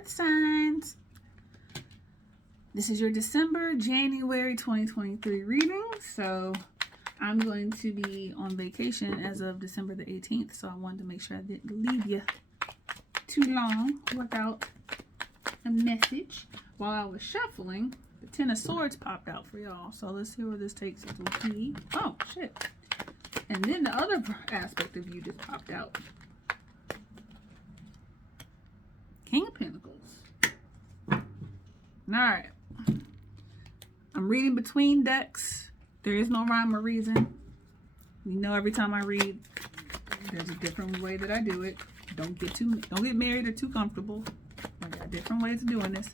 Earth signs. This is your December, January 2023 reading. So I'm going to be on vacation as of December the 18th. So I wanted to make sure I didn't leave you too long without a message. While I was shuffling, the Ten of Swords popped out for y'all. So let's see where this takes us to be. Oh, shit. And then the other aspect of you just popped out. King of Pentacles. Alright. I'm reading between decks. There is no rhyme or reason. You know, every time I read, there's a different way that I do it. Don't get married or too comfortable. I got different ways of doing this.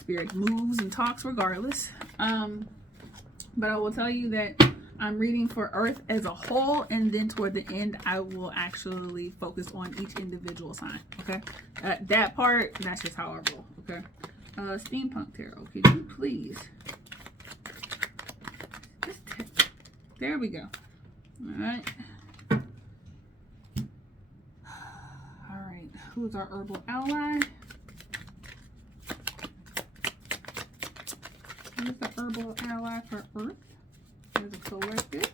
Spirit moves and talks regardless. But I will tell you that I'm reading for Earth as a whole, and then toward the end, I will actually focus on each individual sign. Okay, that part, that's just how I roll. Okay, Steampunk Tarot, could you please? There we go. All right. All right. Who's our herbal ally? Who's the herbal ally for Earth? There's a collective.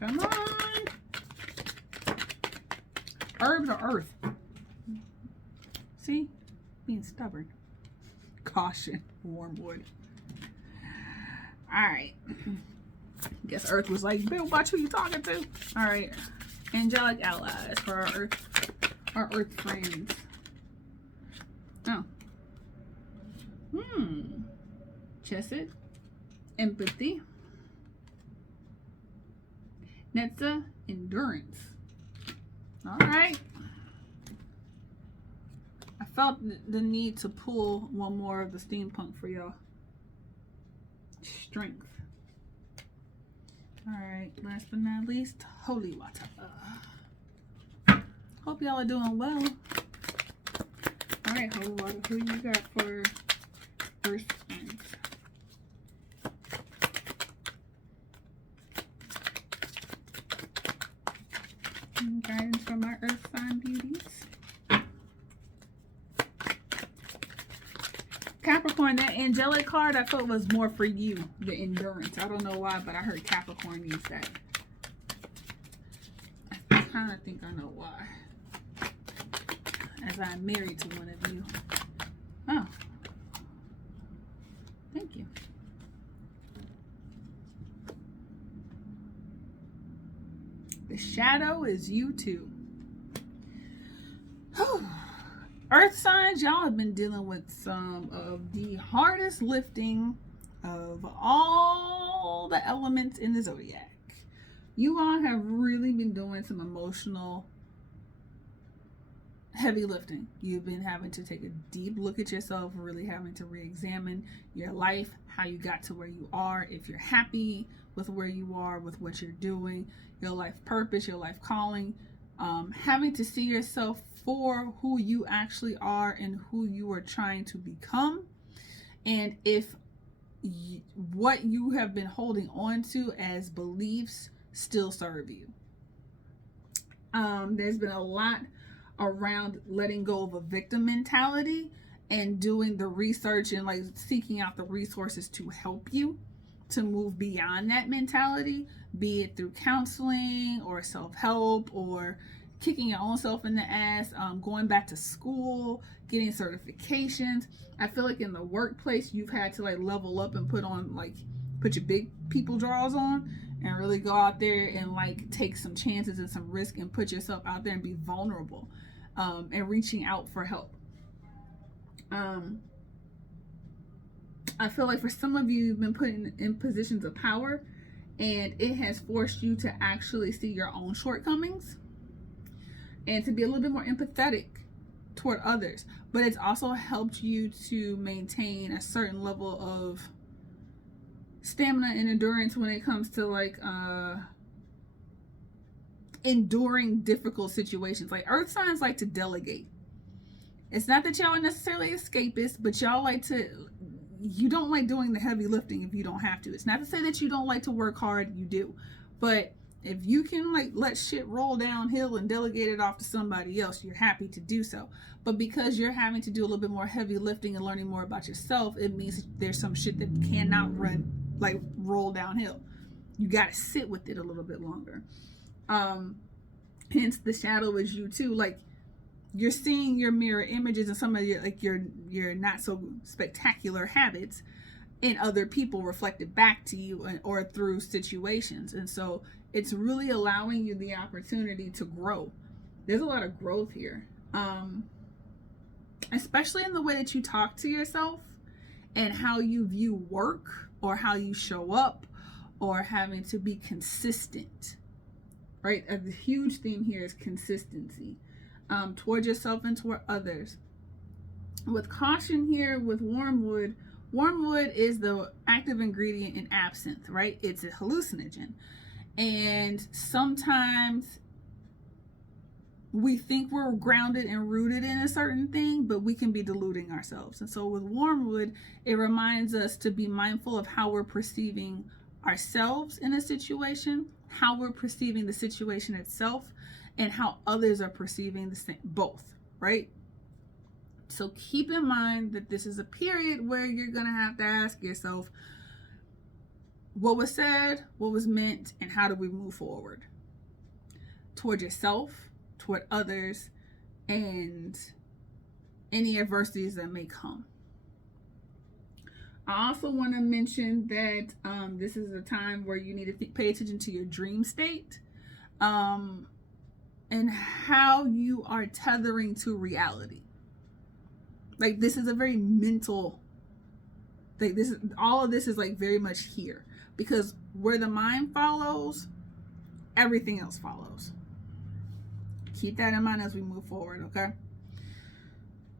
Come on. Herbs or Earth? See? Being stubborn. Caution. Wormwood. Alright. Guess Earth was like, Bill, watch who you talking to. Alright. Angelic allies for our Earth friends. Oh. Chesed. Empathy. Netza. Endurance. Alright. I felt the need to pull one more of the steampunk for y'all. Strength. Alright, last but not least, holy water. Hope y'all are doing well. Alright, holy water, who you got for Earth signs? Guidance from our Earth sign beauties. Capricorn, that angelic card I felt was more for you, the endurance. I don't know why, but I heard Capricorn use that. I kind of think I know why. As I'm married to one of you. Oh. Thank you. The shadow is you too. Earth signs, y'all have been dealing with some of the hardest lifting of all the elements in the zodiac. You all have really been doing some emotional heavy lifting. You've been having to take a deep look at yourself, really having to re-examine your life, how you got to where you are, if you're happy with where you are, with what you're doing, your life purpose, your life calling, having to see yourself for who you actually are and who you are trying to become, and if what you have been holding on to as beliefs still serve you. There's been a lot around letting go of a victim mentality and doing the research and like seeking out the resources to help you to move beyond that mentality, be it through counseling or self-help or kicking your own self in the ass, going back to school, getting certifications. I feel like in the workplace you've had to like level up and put your big people drawers on and really go out there and like take some chances and some risk and put yourself out there and be vulnerable, and reaching out for help. I feel like for some of you, you've been put in positions of power and it has forced you to actually see your own shortcomings and to be a little bit more empathetic toward others. But it's also helped you to maintain a certain level of stamina and endurance when it comes to like enduring difficult situations. Like Earth signs like to delegate. It's not that y'all are necessarily escapists, but y'all you don't like doing the heavy lifting if you don't have to. It's not to say that you don't like to work hard, you do. But if you can like let shit roll downhill and delegate it off to somebody else, you're happy to do so. But because you're having to do a little bit more heavy lifting and learning more about yourself, it means there's some shit that cannot roll downhill. You got to sit with it a little bit longer. Hence the shadow is you too. Like, you're seeing your mirror images and some of your not so spectacular habits in other people reflected back to you or through situations. And so it's really allowing you the opportunity to grow. There's a lot of growth here, especially in the way that you talk to yourself and how you view work or how you show up or having to be consistent, right? A huge theme here is consistency. Toward yourself and toward others. With caution here, with wormwood is the active ingredient in absinthe, right? It's a hallucinogen. And sometimes we think we're grounded and rooted in a certain thing, but we can be deluding ourselves. And so with wormwood, it reminds us to be mindful of how we're perceiving ourselves in a situation, how we're perceiving the situation itself, and how others are perceiving the same, both, right? So keep in mind that this is a period where you're going to have to ask yourself, what was said, what was meant, and how do we move forward? Toward yourself, toward others, and any adversities that may come. I also want to mention that this is a time where you need to pay attention to your dream state. And how you are tethering to reality. Like, this is a very mental, like, all of this is like very much here, because where the mind follows, everything else follows. Keep that in mind as we move forward, okay?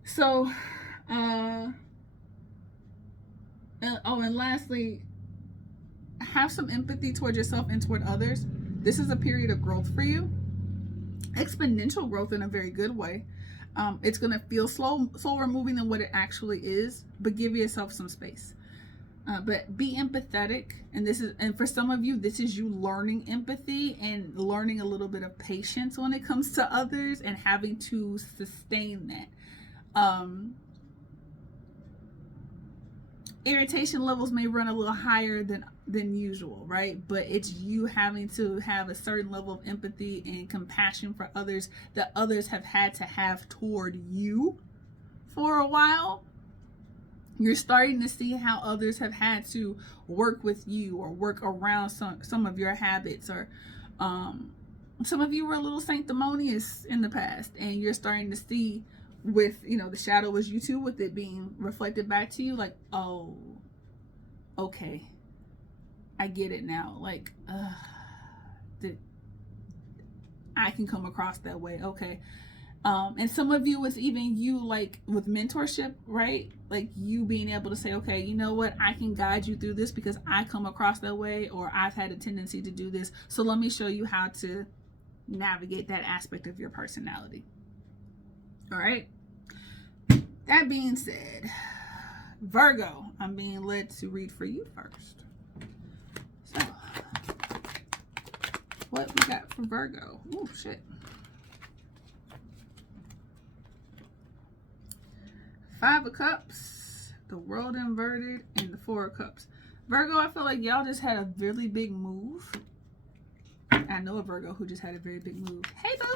So, and lastly, have some empathy toward yourself and toward others. This is a period of growth for you. Exponential growth in a very good way. It's going to feel slower moving than what it actually is, but give yourself some space. But be empathetic, and for some of you, this is you learning empathy and learning a little bit of patience when it comes to others and having to sustain that. Irritation levels may run a little higher than usual, right? But it's you having to have a certain level of empathy and compassion for others that others have had to have toward you for a while. You're starting to see how others have had to work with you or work around some of your habits, or some of you were a little sanctimonious in the past, and you're starting to see with, the shadow was you too, with it being reflected back to you, like, oh, okay, I get it now. Like, I can come across that way. Okay. And some of you, it's even you, like with mentorship, right? Like you being able to say, okay, you know what? I can guide you through this because I come across that way, or I've had a tendency to do this. So let me show you how to navigate that aspect of your personality. All right. That being said, Virgo, I'm being led to read for you first. So, what we got for Virgo? Oh, shit. Five of Cups, the World inverted, and the Four of Cups. Virgo, I feel like y'all just had a really big move. I know a Virgo who just had a very big move. Hey, boo.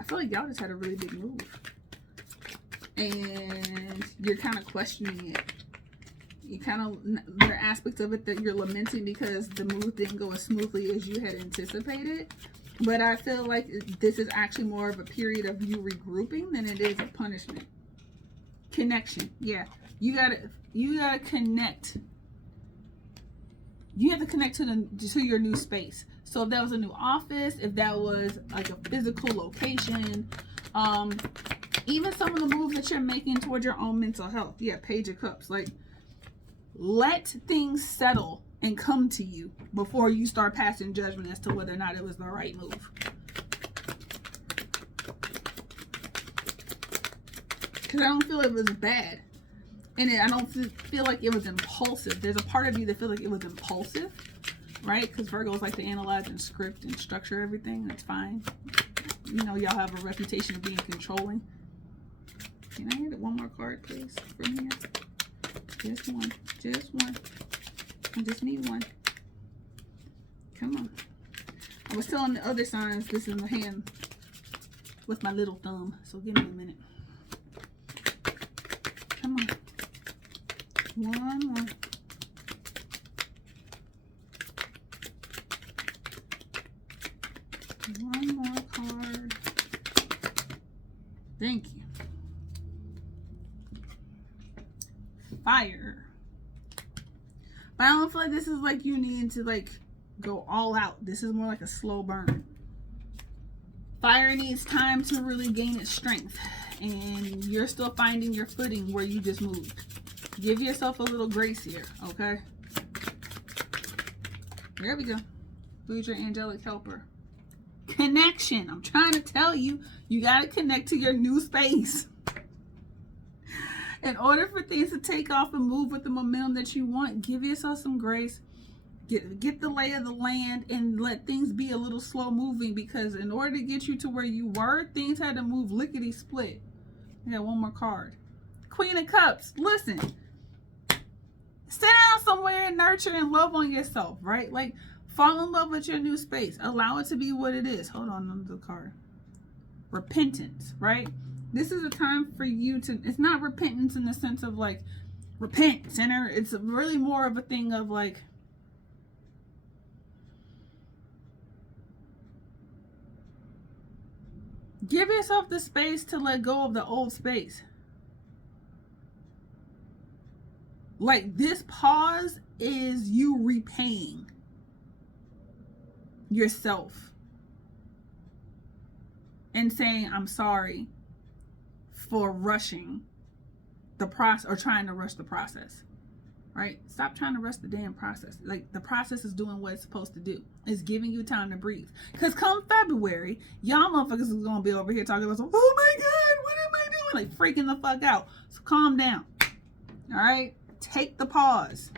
I feel like y'all just had a really big move. And you're kind of questioning it. There are aspects of it that you're lamenting because the move didn't go as smoothly as you had anticipated. But I feel like this is actually more of a period of you regrouping than it is a punishment. Connection. Yeah. You gotta connect. You have to connect to your new space. So if that was a new office, if that was like a physical location, even some of the moves that you're making toward your own mental health. Yeah, Page of Cups. Like, let things settle and come to you before you start passing judgment as to whether or not it was the right move. because I don't feel it was bad. And I don't feel like it was impulsive. There's a part of you that feels like it was impulsive, right? Because Virgos like to analyze and script and structure everything. That's fine. You know, y'all have a reputation of being controlling. Can I get one more card, please, from here? Just one. Just one. I just need one. Come on. I was telling the other signs this is my hand with my little thumb. So give me a minute. Come on. One more. One more card. Thank you. Fire. But I don't feel like this is like you need to like go all out. This is more like a slow burn. Fire needs time to really gain its strength. And you're still finding your footing where you just moved. Give yourself a little grace here, okay? There we go. Who's your angelic helper? Connection. I'm trying to tell you, you got to connect to your new space. In order for things to take off and move with the momentum that you want, give yourself some grace. Get the lay of the land and let things be a little slow moving, because in order to get you to where you were, things had to move lickety split. I got one more card. Queen of Cups. Listen. Sit down somewhere and nurture and love on yourself, right? Like, fall in love with your new space. Allow it to be what it is. Hold on, another card. Repentance, right? This is a time for you to, it's not repentance in the sense of like, repent, sinner. It's really more of a thing of like, give yourself the space to let go of the old space. Like, this pause is you repaying yourself and saying, I'm sorry for rushing the process or trying to rush the process, right? Stop trying to rush the damn process. Like, the process is doing what it's supposed to do. It's giving you time to breathe. Because come February, y'all motherfuckers is going to be over here talking about, oh my God, what am I doing? Like, freaking the fuck out. So calm down. All right? Take the pause.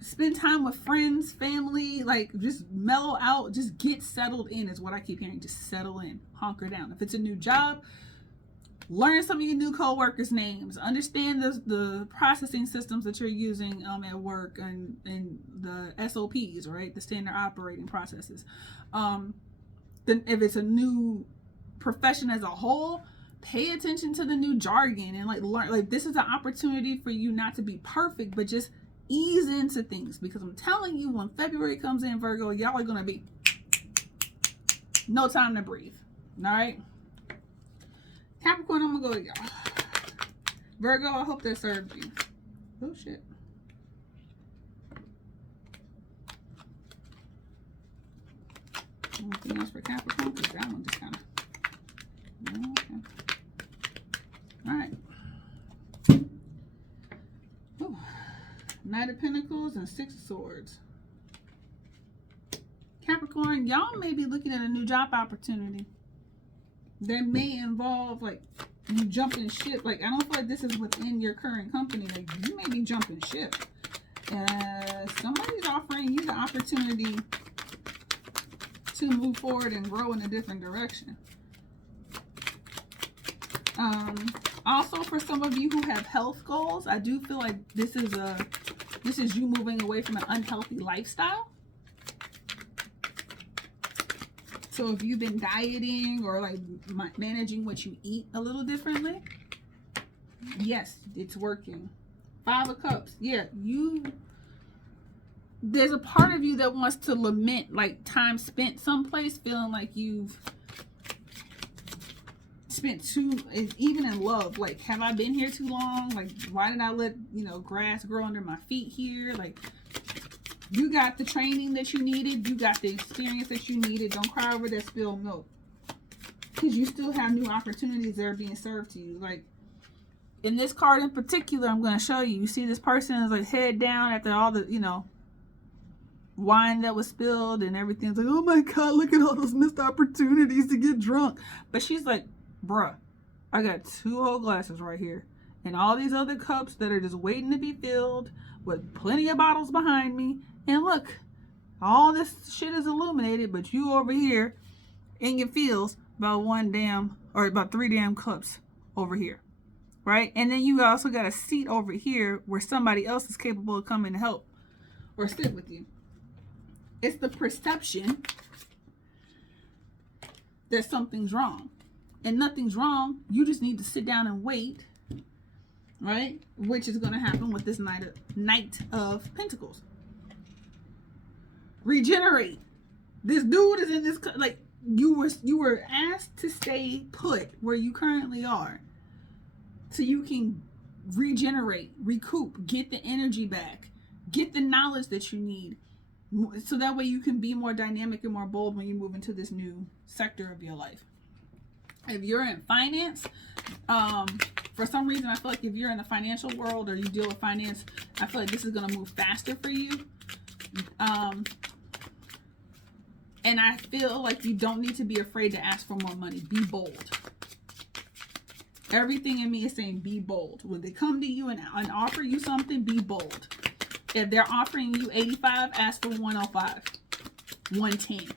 Spend time with friends, family, like just mellow out, just get settled in is what I keep hearing. Just settle in, hunker down. If it's a new job, learn some of your new co-workers' names, understand the processing systems that you're using at work and the SOPs, right? The standard operating processes. Then if it's a new profession as a whole, pay attention to the new jargon and like learn. Like, this is an opportunity for you not to be perfect, but just ease into things, because I'm telling you, when February comes in, Virgo, y'all are gonna be no time to breathe. All right, Capricorn, I'm gonna go to y'all. Virgo, I hope that served you. Oh shit. Anything else for Capricorn? Because that one just kind of. Okay. All right. Ooh. Knight of Pentacles and Six of Swords. Capricorn, y'all may be looking at a new job opportunity that may involve like you jumping ship. Like, I don't feel like this is within your current company. Like, you may be jumping ship. Somebody's offering you the opportunity to move forward and grow in a different direction. Also, for some of you who have health goals, I do feel like this is you moving away from an unhealthy lifestyle. So if you've been dieting or like managing what you eat a little differently, yes, it's working. Five of Cups. Yeah, there's a part of you that wants to lament like time spent someplace, feeling like you've spent even in love, like, have I been here too long? Like, why did I let grass grow under my feet here? Like, you got the training that you needed, you got the experience that you needed. Don't cry over that spilled milk, because you still have new opportunities that are being served to you. Like, in this card in particular, I'm going to show you, see this person is like head down after all the wine that was spilled and everything's like, oh my God, look at all those missed opportunities to get drunk. But she's like Bruh, I got 2 whole glasses right here. And all these other cups that are just waiting to be filled with plenty of bottles behind me. And look, all this shit is illuminated, but you over here in your feels about about 3 damn cups over here. Right? And then you also got a seat over here where somebody else is capable of coming to help or sit with you. It's the perception that something's wrong. And nothing's wrong. You just need to sit down and wait. Right? Which is going to happen with this Knight of Pentacles. Regenerate. This dude is in this, like, you were asked to stay put where you currently are so you can regenerate, recoup, get the energy back, get the knowledge that you need, so that way you can be more dynamic and more bold when you move into this new sector of your life. If you're in finance, for some reason I feel like if you're in the financial world or you deal with finance, I feel like this is going to move faster for you. And I feel like you don't need to be afraid to ask for more money. Be bold. Everything in me is saying be bold. When they come to you and offer you something, be bold. If they're offering you 85, ask for 105, 110.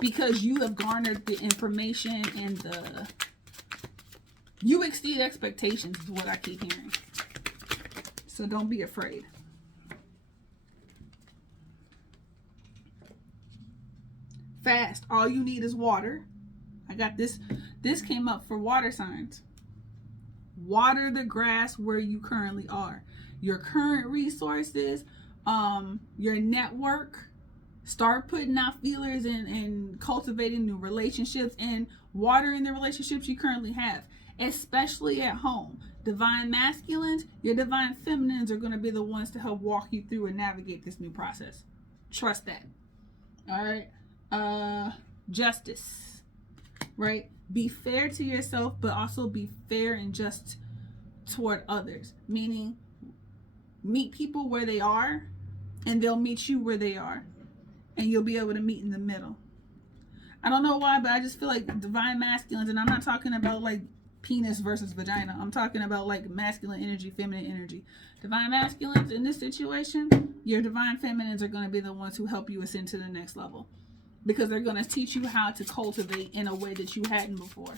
Because you have garnered the information and you exceed expectations is what I keep hearing. So don't be afraid. Fast. All you need is water. I got this. This came up for water signs. Water the grass where you currently are. Your current resources, your network. Start putting out feelers and cultivating new relationships and watering the relationships you currently have, especially at home. Divine masculines, your divine feminines are going to be the ones to help walk you through and navigate this new process. Trust that. All right. Justice, right? Be fair to yourself, but also be fair and just toward others. Meaning, meet people where they are, and they'll meet you where they are, and you'll be able to meet in the middle. I don't know why, but I just feel like divine masculines, and I'm not talking about like penis versus vagina. I'm talking about like masculine energy, feminine energy. Divine masculines in this situation, your divine feminines are going to be the ones who help you ascend to the next level. Because they're going to teach you how to cultivate in a way that you hadn't before.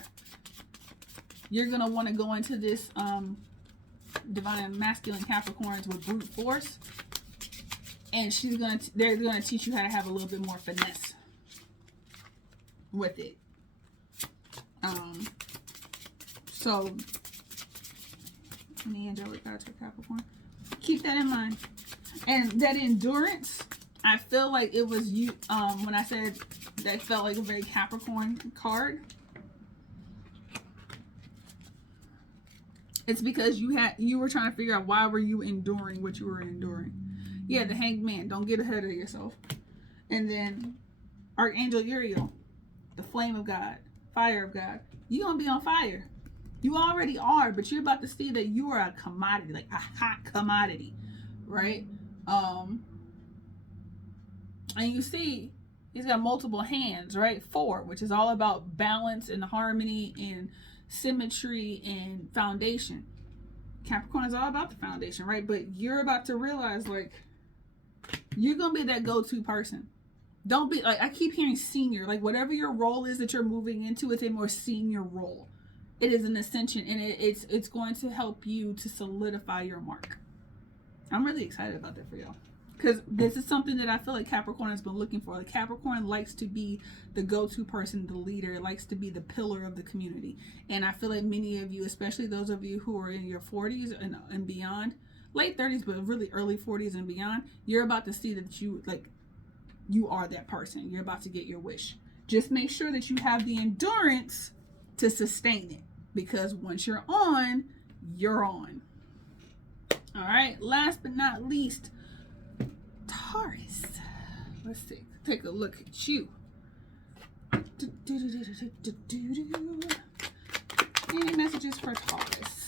You're going to want to go into this divine masculine Capricorns with brute force. And they're going to teach you how to have a little bit more finesse with it. So, the angelic guides for Capricorn. Keep that in mind. And that endurance, I feel like it was you, when I said that felt like a very Capricorn card. It's because you were trying to figure out why were you enduring what you were enduring. Yeah, the Hanged Man. Don't get ahead of yourself. And then Archangel Uriel, the flame of God, fire of God. You're going to be on fire. You already are, but you're about to see that you are a commodity, like a hot commodity, right? And you see, he's got multiple hands, right? 4, which is all about balance and harmony and symmetry and foundation. Capricorn is all about the foundation, right? But you're about to realize, like, you're going to be that go-to person. Don't be, like, I keep hearing senior. Like, whatever your role is that you're moving into, it's a more senior role. It is an ascension, and it's going to help you to solidify your mark. I'm really excited about that for y'all. Because this is something that I feel like Capricorn has been looking for. Like, Capricorn likes to be the go-to person, the leader. It likes to be the pillar of the community. And I feel like many of you, especially those of you who are in your 40s and beyond, late 30s, but really early 40s and beyond, you're about to see that you are that person. You're about to get your wish. Just make sure that you have the endurance to sustain it. Because once you're on, you're on. All right. Last but not least, Taurus. Let's see. Take a look at you. Any messages for Taurus?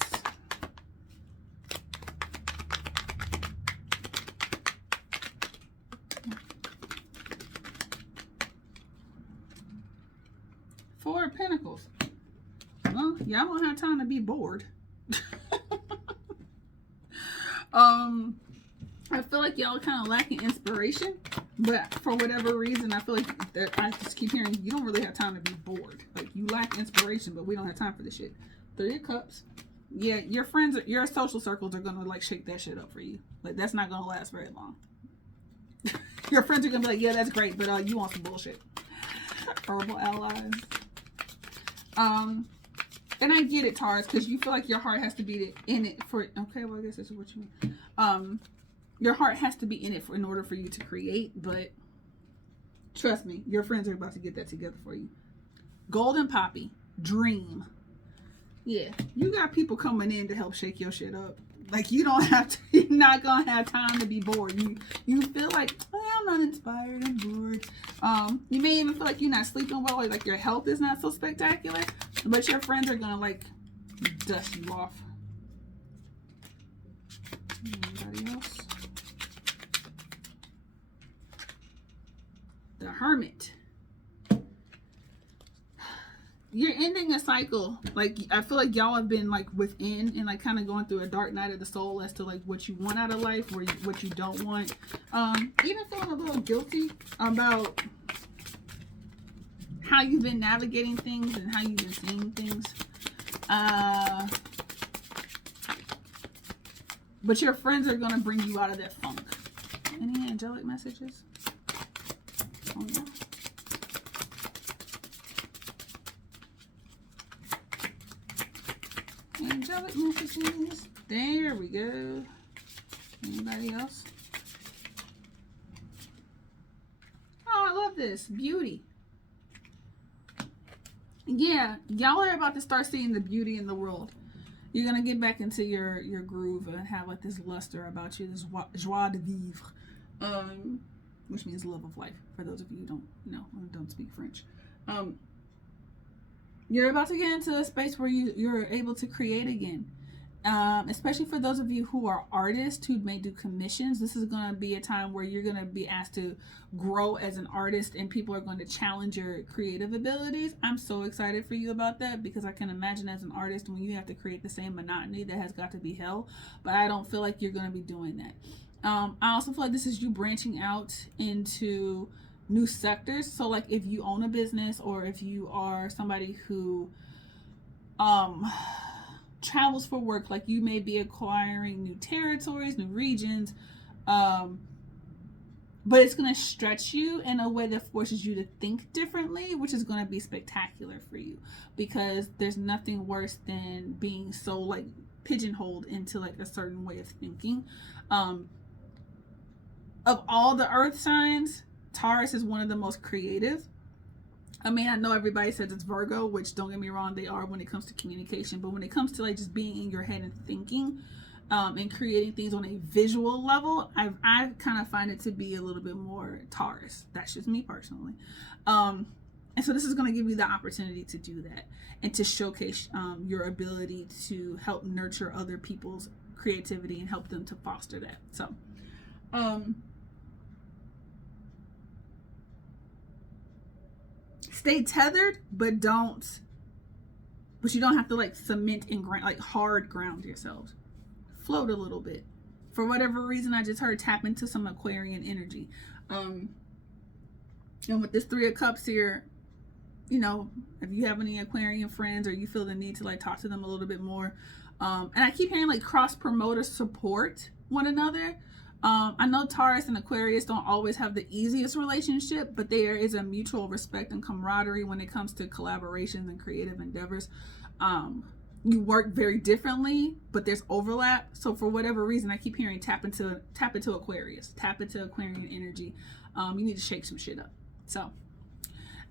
Four of Pentacles. y'all don't have time to be bored. I feel like y'all are kind of lacking inspiration, but for whatever reason, I feel like that I just keep hearing you don't really have time to be bored. Like, you lack inspiration, but we don't have time for this shit. 3 of Cups. Yeah, your friends, your social circles are gonna like shake that shit up for you. Like, that's not gonna last very long. Your friends are gonna be like, yeah, that's great, but you want some bullshit. Herbal allies. And I get it, Taurus, because you feel like your heart has to be in it for. Okay, well, I guess this is what you mean. Your heart has to be in it in order for you to create, but trust me, your friends are about to get that together for you. Golden Poppy, dream. Yeah, you got people coming in to help shake your shit up. Like, you don't have to, you're not gonna have time to be bored. You feel like, oh, I'm not inspired, I'm bored. You may even feel like you're not sleeping well, or like your health is not so spectacular, but your friends are gonna like dust you off. Anybody else? The Hermit. You're ending a cycle. Like, I feel like y'all have been like within and like kind of going through a dark night of the soul as to like what you want out of life or what you don't want. Even feeling a little guilty about how you've been navigating things and how you've been seeing things. But your friends are going to bring you out of that funk. Any angelic messages? Oh, no. Angelic messages. There we go. Anybody else? Oh, I love this. Beauty. Yeah, y'all are about to start seeing the beauty in the world. You're going to get back into your groove and have like this luster about you, this joie de vivre, which means love of life, for those of you who don't speak French. You're about to get into a space where you're able to create again. Especially for those of you who are artists who may do commissions. This is going to be a time where you're going to be asked to grow as an artist and people are going to challenge your creative abilities. I'm so excited for you about that, because I can imagine as an artist when you have to create the same monotony, that has got to be hell. But I don't feel like you're going to be doing that. I also feel like this is you branching out into new sectors. So like if you own a business, or if you are somebody who travels for work, like you may be acquiring new territories, new regions, but it's going to stretch you in a way that forces you to think differently, which is going to be spectacular for you, because there's nothing worse than being so like pigeonholed into like a certain way of thinking. Of all the earth signs, Taurus is one of the most creative. I mean, I know everybody says it's Virgo, which don't get me wrong, they are when it comes to communication, but when it comes to like just being in your head and thinking and creating things on a visual level, I kind of find it to be a little bit more Taurus. That's just me personally. And so this is going to give you the opportunity to do that and to showcase your ability to help nurture other people's creativity and help them to foster that. So, stay tethered, but you don't have to like cement and like hard ground yourselves. Float a little bit. For whatever reason, I just heard tap into some Aquarian energy. And with this 3 of Cups here, if you have any Aquarian friends or you feel the need to like talk to them a little bit more. And I keep hearing like cross promoters support one another. I know Taurus and Aquarius don't always have the easiest relationship, but there is a mutual respect and camaraderie when it comes to collaborations and creative endeavors. You work very differently, but there's overlap. So for whatever reason, I keep hearing tap into Aquarius, tap into Aquarian energy. You need to shake some shit up. So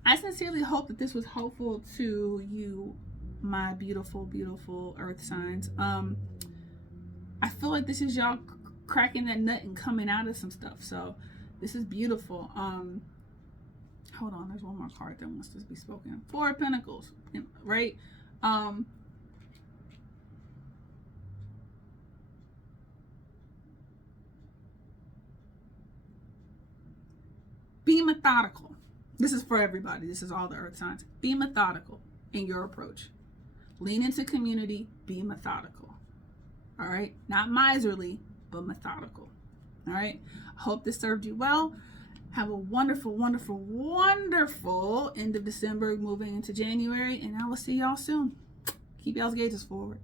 I sincerely hope that this was helpful to you, my beautiful, beautiful earth signs. I feel like this is y'all cracking that nut and coming out of some stuff. So this is beautiful. Hold on, there's one more card that wants to be spoken. 4 of Pentacles, right? Be methodical. This is for everybody. This is all the earth signs. Be methodical in your approach. Lean into community, be methodical. All right, not miserly, but methodical. All right, I hope this served you well. Have a wonderful, wonderful, wonderful end of December moving into January, and I will see y'all soon. Keep y'all's gauges forward.